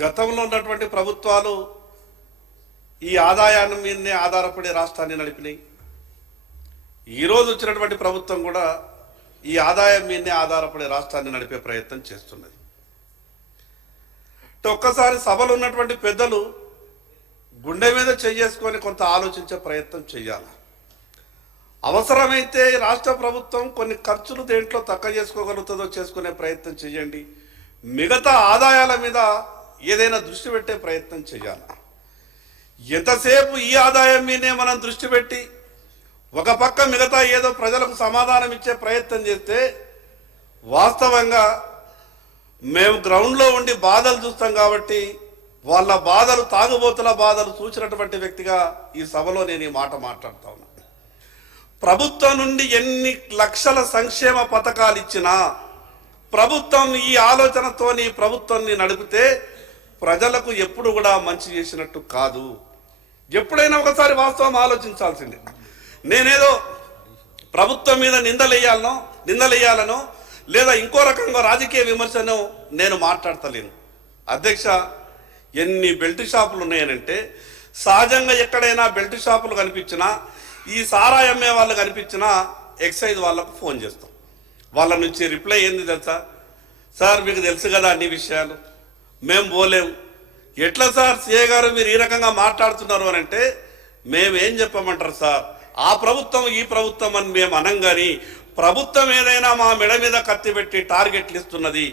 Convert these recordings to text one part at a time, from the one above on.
గతంలో ఉన్నటువంటి ప్రభుత్వాలు ఈ ఆదాయాన్ని మీదనే ఆధారపడి రాష్ట్రాన్ని నడిపినాయి. ఈరోజు వచ్చినటువంటి ప్రభుత్వం కూడా ఈ ఆదాయం మీదనే ఆధారపడి రాష్ట్రాన్ని నడిపే ప్రయత్నం చేస్తున్నది. ఒక్కసారి సభలో ఉన్నటువంటి పెద్దలు గుండె మీద చేసుకొని కొంత ఆలోచించే ప్రయత్నం చేయాలి. అవసరమైతే రాష్ట్ర ప్రభుత్వం కొన్ని ఖర్చులు దేంట్లో తక్కువ చేసుకోగలుగుతుందో చేసుకునే ప్రయత్నం చేయండి. మిగతా ఆదాయాల మీద ఏదైనా దృష్టి పెట్టే ప్రయత్నం చేయాలి. ఎంతసేపు ఈ ఆదాయం మీదే మనం దృష్టి పెట్టి ఒక పక్క మిగతా ఏదో ప్రజలకు సమాధానం ఇచ్చే ప్రయత్నం చేస్తే వాస్తవంగా మేము గ్రౌండ్లో ఉండి బాధలు చూస్తాం కాబట్టి వాళ్ళ బాధలు, తాగుబోతుల బాధలు చూసినటువంటి వ్యక్తిగా ఈ సభలో నేను ఈ మాట మాట్లాడుతా ఉన్నా. ప్రభుత్వం నుండి ఎన్ని లక్షల సంక్షేమ పథకాలు ఇచ్చినా ప్రభుత్వం ఈ ఆలోచనతోని ప్రభుత్వాన్ని నడిపితే ప్రజలకు ఎప్పుడు కూడా మంచి చేసినట్టు కాదు. ఎప్పుడైనా ఒకసారి వాస్తవం ఆలోచించాల్సిందే. నేనేదో ప్రభుత్వం మీద నిందలేయాలనో లేదా ఇంకో రకంగా రాజకీయ విమర్శను నేను మాట్లాడతలేను. అధ్యక్ష, ఎన్ని బెల్ట్ షాపులు ఉన్నాయనంటే సహజంగా ఎక్కడైనా బెల్ట్ షాపులు కనిపించినా, ఈ సారా అమ్మే వాళ్ళు కనిపించినా ఎక్సైజ్ వాళ్ళకు ఫోన్ చేస్తాం. వాళ్ళ నుంచి రిప్లై ఏంది తెలుసా? సార్ మీకు తెలుసు కదా అన్ని విషయాలు, మేము పోలేము. ఎట్లా సార్ సిఏ గారు మీరు ఈ రకంగా మాట్లాడుతున్నారు అని అంటే మేమేం చెప్పమంటారు సార్, ఆ ప్రభుత్వం ఈ ప్రభుత్వం అని మేము అనంగాని ప్రభుత్వం ఏదైనా మా మెడ మీద కత్తి పెట్టి టార్గెట్లు ఇస్తున్నది,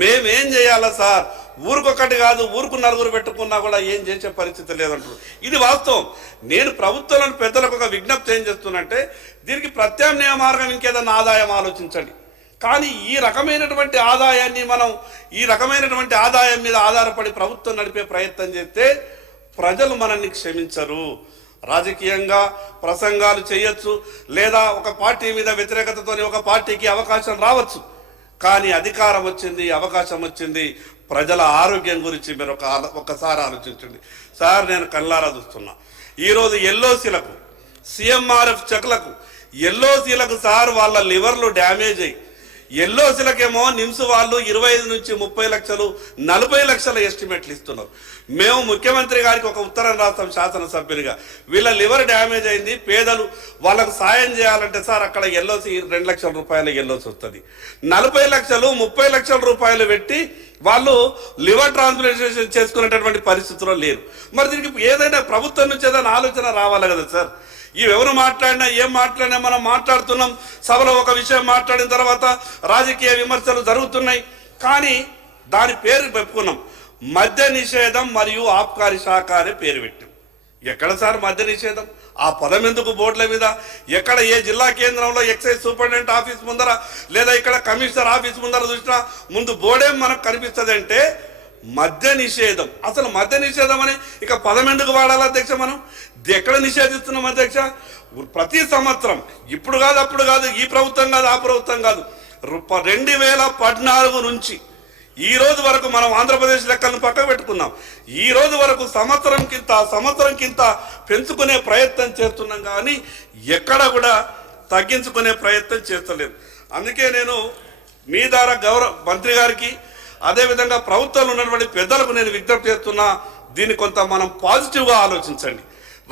మేమేం చేయాలా సార్? ఊరికొకటి కాదు, ఊరుకు నలుగురు పెట్టుకున్నా కూడా ఏం చేసే పరిస్థితి లేదంటారు. ఇది వాస్తవం. నేను ప్రభుత్వంలోని పెద్దలకు ఒక విజ్ఞప్తి ఏం చేస్తున్నంటే దీనికి ప్రత్యామ్నాయ మార్గం ఇంకేదన్నా ఆదాయం ఆలోచించండి. కానీ ఈ రకమైనటువంటి ఆదాయం మీద ఆధారపడి ప్రభుత్వం నడిపే ప్రయత్నం చేస్తే ప్రజలు మనల్ని క్షమించరు. రాజకీయంగా ప్రసంగాలు చేయొచ్చు, లేదా ఒక పార్టీ మీద వ్యతిరేకతతోని ఒక పార్టీకి అవకాశం రావచ్చు. కానీ అధికారం వచ్చింది, అవకాశం వచ్చింది, ప్రజల ఆరోగ్యం గురించి మీరు ఒకసారి ఆలోచించండి. సార్ నేను కళ్ళారా చూస్తున్నా, ఈరోజు ఎల్ఓసీలకు, సిఎంఆర్ఎఫ్ చెక్లకు, ఎల్ఓసీలకు సార్ వాళ్ళ లివర్లు డ్యామేజ్ అయ్యి, ఎల్ఓసీలకేమో నిమ్స్ వాళ్ళు 25 నుంచి 30 లక్షలు 40 లక్షల ఎస్టిమేట్లు ఇస్తున్నారు. మేము ముఖ్యమంత్రి గారికి ఒక ఉత్తరం రాస్తాం శాసనసభ్యునిగా, వీళ్ళ లివర్ డ్యామేజ్ అయింది, పేదలు వాళ్ళకు సాయం చేయాలంటే సార్ అక్కడ ఎల్ఓసి 2 లక్షల రూపాయల ఎల్ఓసి వస్తుంది. 40 లక్షలు 30 లక్షల రూపాయలు పెట్టి వాళ్ళు లివర్ ట్రాన్స్ప్లాంటేషన్ చేసుకునేటటువంటి పరిస్థితుల్లో లేరు. మరి దీనికి ఏదైనా ప్రభుత్వం నుంచి ఏదైనా ఆలోచన రావాలి కదా సార్. ఎవరు మాట్లాడినా ఏం మాట్లాడినా మనం మాట్లాడుతున్నాం. సభలో ఒక విషయం మాట్లాడిన తర్వాత రాజకీయ విమర్శలు జరుగుతున్నాయి. కానీ దాని పేరు పెట్టుకున్నాం, మద్య నిషేధం మరియు ఆబ్కారీ శాఖ అనే పేరు పెట్టాం. ఎక్కడ సార్ మద్య నిషేధం? ఆ పదం ఎందుకు బోర్డుల మీద? ఎక్కడ ఏ జిల్లా కేంద్రంలో ఎక్సైజ్ సూపరింటెండెంట్ ఆఫీస్ ముందర లేదా ఇక్కడ కమిషనర్ ఆఫీస్ ముందర చూసినా ముందు బోర్డేం మనకు కనిపిస్తుంది అంటే మద్య నిషేధం. అసలు మద్య నిషేధం అని ఇక పదం ఎందుకు వాడాలి అధ్యక్ష? మనం ఎక్కడ నిషేధిస్తున్నాం అధ్యక్ష? ప్రతి సంవత్సరం, ఇప్పుడు కాదు అప్పుడు కాదు, ఈ ప్రభుత్వం కాదు ఆ ప్రభుత్వం కాదు, 2014 నుంచి ఈ రోజు వరకు మనం ఆంధ్రప్రదేశ్ లెక్కలను పక్కకు పెట్టుకున్నాం. ఈ రోజు వరకు సంవత్సరం కింద పెంచుకునే ప్రయత్నం చేస్తున్నాం, కానీ ఎక్కడ కూడా తగ్గించుకునే ప్రయత్నం చేస్తలేదు. అందుకే నేను మీ ద్వారా గౌరవ మంత్రి గారికి, అదేవిధంగా ప్రభుత్వంలో ఉన్నటువంటి పెద్దలకు నేను విజ్ఞప్తి చేస్తున్నా, దీన్ని కొంత మనం పాజిటివ్గా ఆలోచించండి.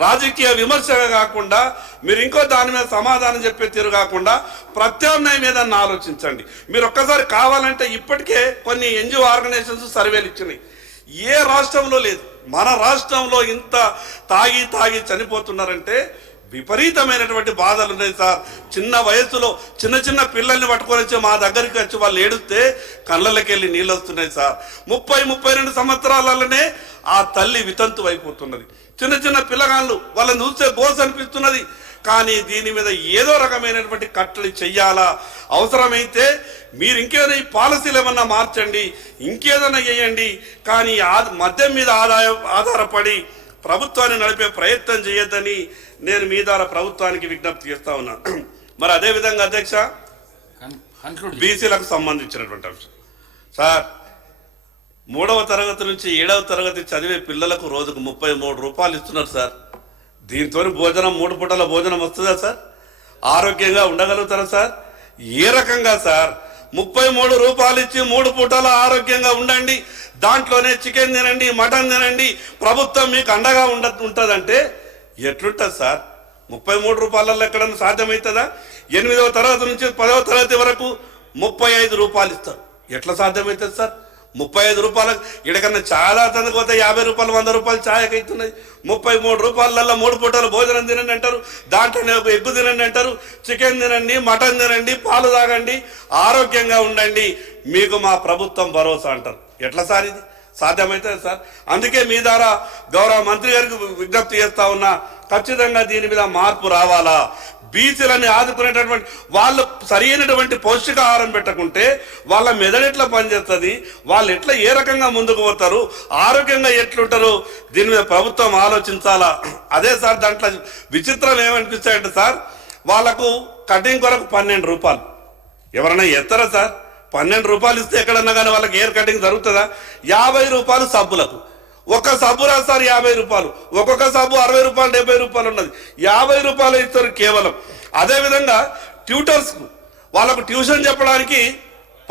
రాజకీయ విమర్శగా కాకుండా, మీరు ఇంకో దాని మీద సమాధానం చెప్పే తీరు కాకుండా ప్రత్యామ్నాయం మీద ఆలోచించండి. మీరు ఒక్కసారి కావాలంటే ఇప్పటికే కొన్ని ఎన్జిఓ ఆర్గనైజేషన్స్ సర్వేలు ఇచ్చినాయి. ఏ రాష్ట్రంలో లేదు, మన రాష్ట్రంలో ఇంత తాగి చనిపోతున్నారంటే విపరీతమైనటువంటి బాధలు ఉన్నాయి సార్. చిన్న వయసులో చిన్న పిల్లల్ని పట్టుకొని వచ్చి మా దగ్గరికి వచ్చి వాళ్ళు ఏడుస్తే కళ్ళకి వెళ్ళి నీళ్ళు వస్తున్నాయి సార్. 30-32 సంవత్సరాలలోనే ఆ తల్లి వితంతు అయిపోతున్నది. చిన్న పిల్లగాళ్ళు వాళ్ళని చూస్తే గోస అనిపిస్తున్నది. కానీ దీని మీద ఏదో రకమైనటువంటి కట్టడి చెయ్యాలా. అవసరమైతే మీరు ఇంకేదైనా ఈ పాలసీలు ఏమన్నా మార్చండి, ఇంకేదైనా చేయండి. కానీ మద్యం మీద ఆధారపడి ప్రభుత్వాన్ని నడిపే ప్రయత్నం చేయొద్దని నేను మీ ద్వారా ప్రభుత్వానికి విజ్ఞప్తి చేస్తా ఉన్నాను. మరి అదేవిధంగా అధ్యక్ష, బీసీలకు సంబంధించినటువంటి అంశం సార్, 3వ తరగతి నుంచి 7వ తరగతి చదివే పిల్లలకు రోజుకు 33 రూపాయలు ఇస్తున్నారు సార్. దీంతో భోజనం 3 పూటల భోజనం వస్తుందా సార్? ఆరోగ్యంగా ఉండగలుగుతారా సార్? ఏ రకంగా సార్? 33 రూపాయలు ఇచ్చి 3 పూటల ఆరోగ్యంగా ఉండండి, దాంట్లోనే చికెన్ తినండి, మటన్ తినండి, ప్రభుత్వం మీకు అండగా ఉంటుందంటే ఎట్లుంటుంది సార్? 33 రూపాయలలో ఎక్కడన్నా సాధ్యమవుతుందా? 8వ తరగతి నుంచి 10వ తరగతి వరకు 35 రూపాయలు ఇస్తారు. ఎట్లా సాధ్యమవుతుంది సార్? 35 రూపాయలకు ఇక్కడికన్నా చాలా తందుకోతే 50 రూపాయలు 100 రూపాయలు ఛాయకి అవుతున్నాయి. 33 రూపాయలలో 3 పూటలు భోజనం తినండి అంటారు, దాంట్లోనే ఒక ఎగ్గు తినండి అంటారు, చికెన్ తినండి, మటన్ తినండి, పాలు తాగండి, ఆరోగ్యంగా ఉండండి, మీకు మా ప్రభుత్వం భరోసా అంటారు. ఎట్లా సార్ ఇది సాధ్యమవుతుంది సార్? అందుకే మీ ద్వారా గౌరవ మంత్రి గారికి విజ్ఞప్తి చేస్తా ఉన్నా, ఖచ్చితంగా దీని మీద మార్పు రావాలా. బీసీలని ఆదుకునేటటువంటి వాళ్ళు సరైనటువంటి పౌష్టికాహారం పెట్టకుంటే వాళ్ళ మెదడు ఎట్లా పనిచేస్తుంది, వాళ్ళు ఎట్లా ఏ రకంగా ముందుకు పోతారు, ఆరోగ్యంగా ఎట్లుంటారు, దీని మీద ప్రభుత్వం ఆలోచించాలా. అదే సార్ దాంట్లో విచిత్రం ఏమనిపిస్తాయంటే సార్, వాళ్ళకు కటింగ్ కొరకు 12 రూపాయలు. ఎవరైనా ఎత్తరా సార్? 12 రూపాయలు ఇస్తే ఎక్కడన్నా కానీ వాళ్ళకి హెయిర్ కటింగ్ జరుగుతుందా? 50 రూపాయలు సబ్బులకు. ఒక సబ్బు రా సార్ 50 రూపాయలు, ఒక్కొక్క సబ్బు 60 రూపాయలు 70 రూపాయలు ఉన్నది, 50 రూపాయలు ఇస్తారు కేవలం. అదేవిధంగా ట్యూటర్స్కు వాళ్ళకు ట్యూషన్ చెప్పడానికి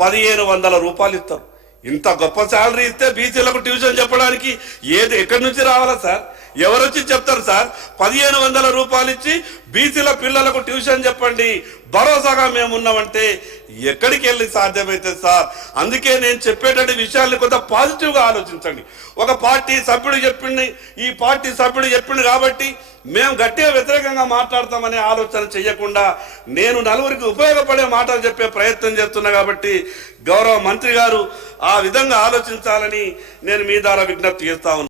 1500 రూపాయలు ఇస్తారు. ఇంత గొప్ప శాలరీ ఇస్తే బీసీలకు ట్యూషన్ చెప్పడానికి ఎక్కడి నుంచి రావాలా సార్? ఎవరు వచ్చి చెప్తారు సార్? 1500 రూపాయలు ఇచ్చి బీసీల పిల్లలకు ట్యూషన్ చెప్పండి, భరోసాగా మేము ఉన్నామంటే ఎక్కడికి వెళ్ళి సాధ్యమైతే సార్? అందుకే నేను చెప్పేటువంటి విషయాల్ని కొంత పాజిటివ్గా ఆలోచించండి. ఒక పార్టీ సభ్యుడు చెప్పింది, ఈ పార్టీ సభ్యుడు చెప్పింది కాబట్టి మేము గట్టిగా వ్యతిరేకంగా మాట్లాడతామనే ఆలోచన చెయ్యకుండా నేను నలుగురికి ఉపయోగపడే మాటలు చెప్పే ప్రయత్నం చేస్తున్నా కాబట్టి గౌరవ మంత్రి గారు ఆ విధంగా ఆలోచించాలని నేను మీ ద్వారా విజ్ఞప్తి చేస్తా ఉన్నాను.